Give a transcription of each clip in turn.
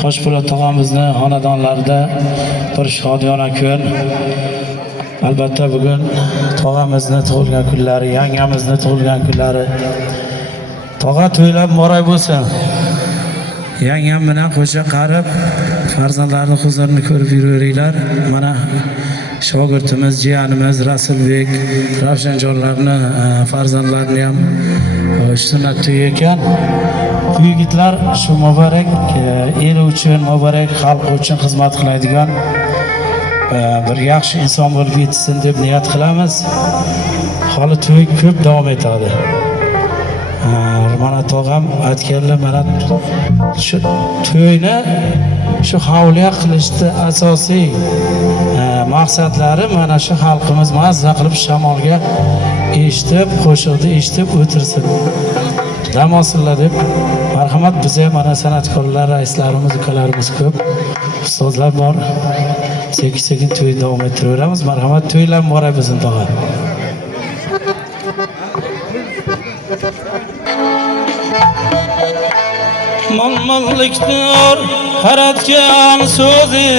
Toshpo'lat tog'amizni xonadonlarida bir shodiyona kun. Albatta bugun tog'amizni tug'ilgan kunlari, yangamizni tug'ilgan kunlari. Tog'a to'ylab moray bo'lsin. Yangam bilan qo'sha qarib, farzandlarning huzurini ko'rib yuraveringlar. Mana shogirdimiz, jiyanimiz Rasulbek, Ravshanjonlarni farzandlarini ham sunnat to'yi ekan. Bu yigitlar shu muborak el uchun, muborak xalq uchun xizmat qiladigan bir yaxshi inson bo'lib yetsin deb niyat qilamiz. Hali to'y ko'p davom etadi. Mana tog'am aytganlar, mana shu to'yni shu hovliga qilishda asosiy maqsadlari mana shu xalqimiz mazza qilib shamolga eshitib, qo'shiqni eshitib o'tirsin. Dam olsinlar deb marhamat, bizga mana san'atkorlar, raislarimiz, ukalarimiz ko'p, ustozlar bor. Sekin-sekin to'y davom ettiraveramiz. Marhamat, to'ylar moray bo'lsin tog'a. Mallikdir haratgan so'zi,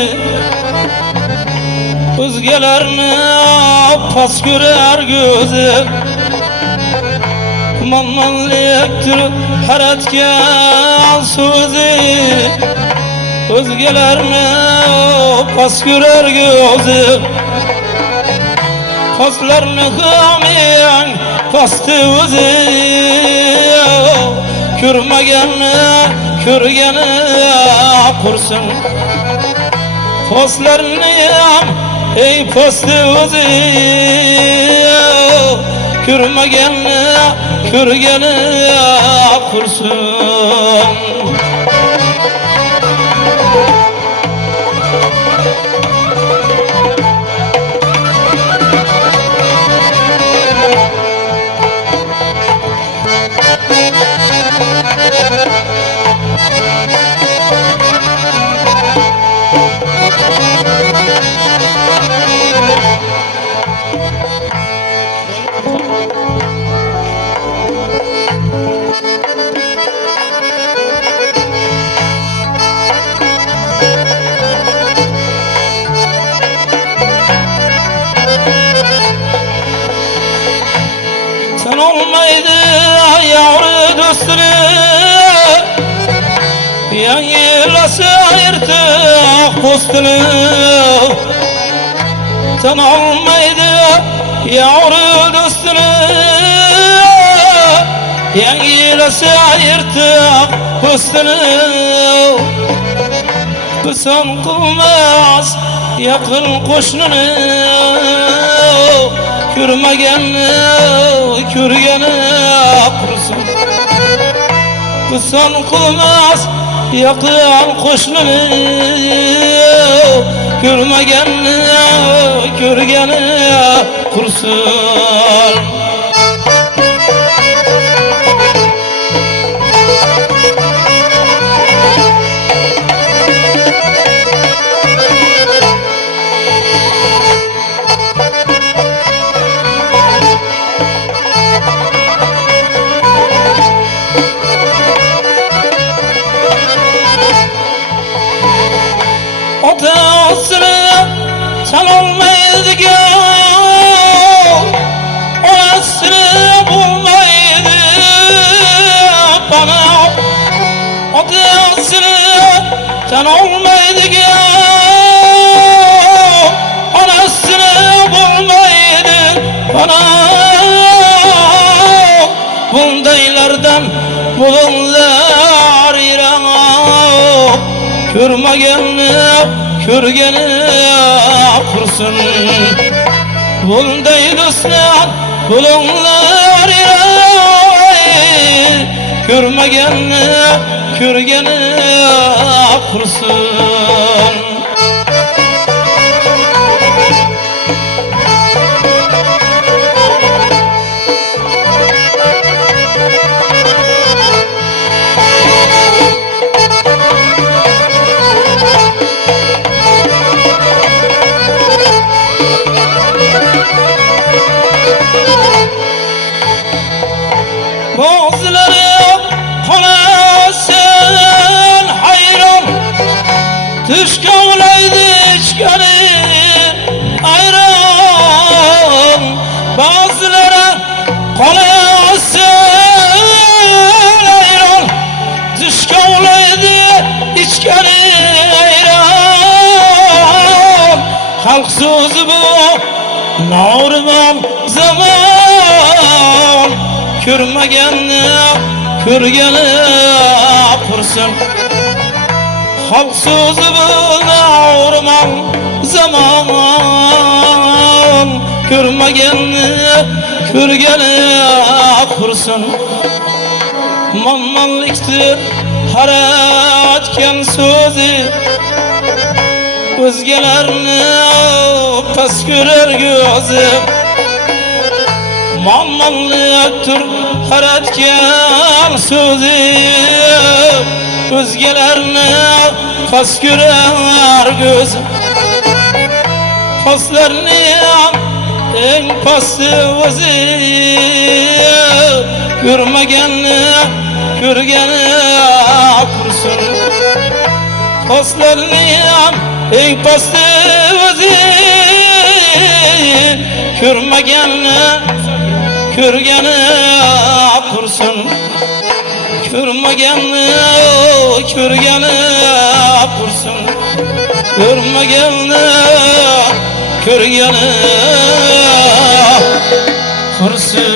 o'zgalarni pas ko'rar ko'zi. Mallikdir haratgan so'zi, o'zgalarni pas ko'rar ko'zi. Paslarni hamang pasti o'zi, ko'rmaganni ko'rgani qursin. Paslarni ham ey pasti o'zi, ko'rmaganni ko'rgani qursin. Sen olmaydı yavru dostunu, yangilası ayırtık postunu. Sen olmaydı yavru dostunu, yangilası ayırtık postunu. Bu son kılmaz yakın koşnunu, ko'rmaganni ko'rgani qursin. Bu son qilmas yaqin qo'shnini, ko'rmaganni ko'rgani qursin. Sen olmaydı gel, orasını bulmaydı bana. Odasını sen olmaydı gel, orasını bulmaydı bana. Bundaylardan bulunlar İran'a, ko'rmaganni ko'rgani qursin. Bunday do'stlar bulunlar ko'rmaganni ko'rgani qursin. Bazıları konasın hayran, Düş kavlaydı içkeni ayran, bazılara kolayasın ayran. Düş kavlaydı içkeni ayran, halk sözü bu normal zaman. Körmegeni körgeni kursun, halk sözü bu normal zaman. Körmegeni körgeni kursun. Manmanlıktır her etken sözü, özgelerini pes görer gözü. Manmanlıktır her etken sözü, özgelerini pes görer gözü. Paslarını en pası özü, görmegeni körgeni kursun. Paslarını en pası özü, görmegeni körgeni kursun. Körmegeni körgeni kursun. Körmegeni körgeni kursun.